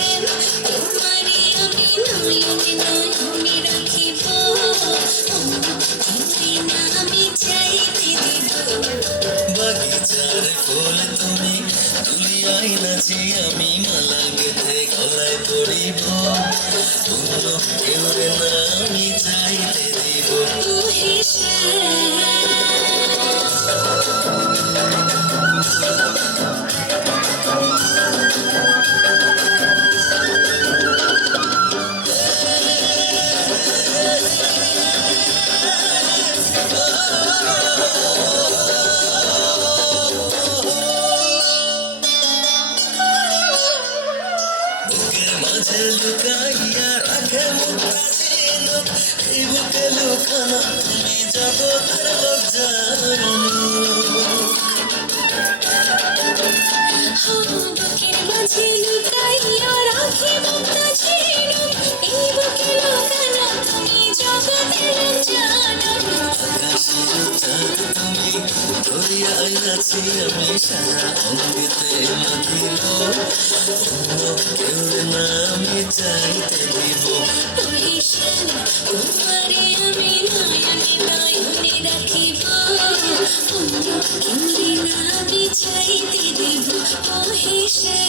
শ্যাম তোমারে আমি নয়নে নয়নে রাখিব না আমি চাইতে দিব বাগিচার ফুল তুমি তুলিয়াই নাচি আমি মালা গেঁথে গলায় পড়িব অন্য কেউ না আমি চাইতে দিব ওহে শ্যাম বুকের মাঝে লুকাইয়া রাখে মুক্তা ঝিনুক এই বুকে লুকানো তুমি জগতের লোক জানো বুকের মাঝে লুকাইয়া রাখি মুক্তা ঝিনুক এই বুকে লুকানো তুমি জগতের জানো আকাশের চাঁদ তুমি ধরিয়াই নাচি আমি সারা অঙ্গেতে মাতিব অন্য কেউ না আমি চাইতে দিব ওহে শ্যাম তোমারে আমি নয়নে নয়নে রাখিব অন্য কেউ না আমি চাইতে দিব ওহে শ্যাম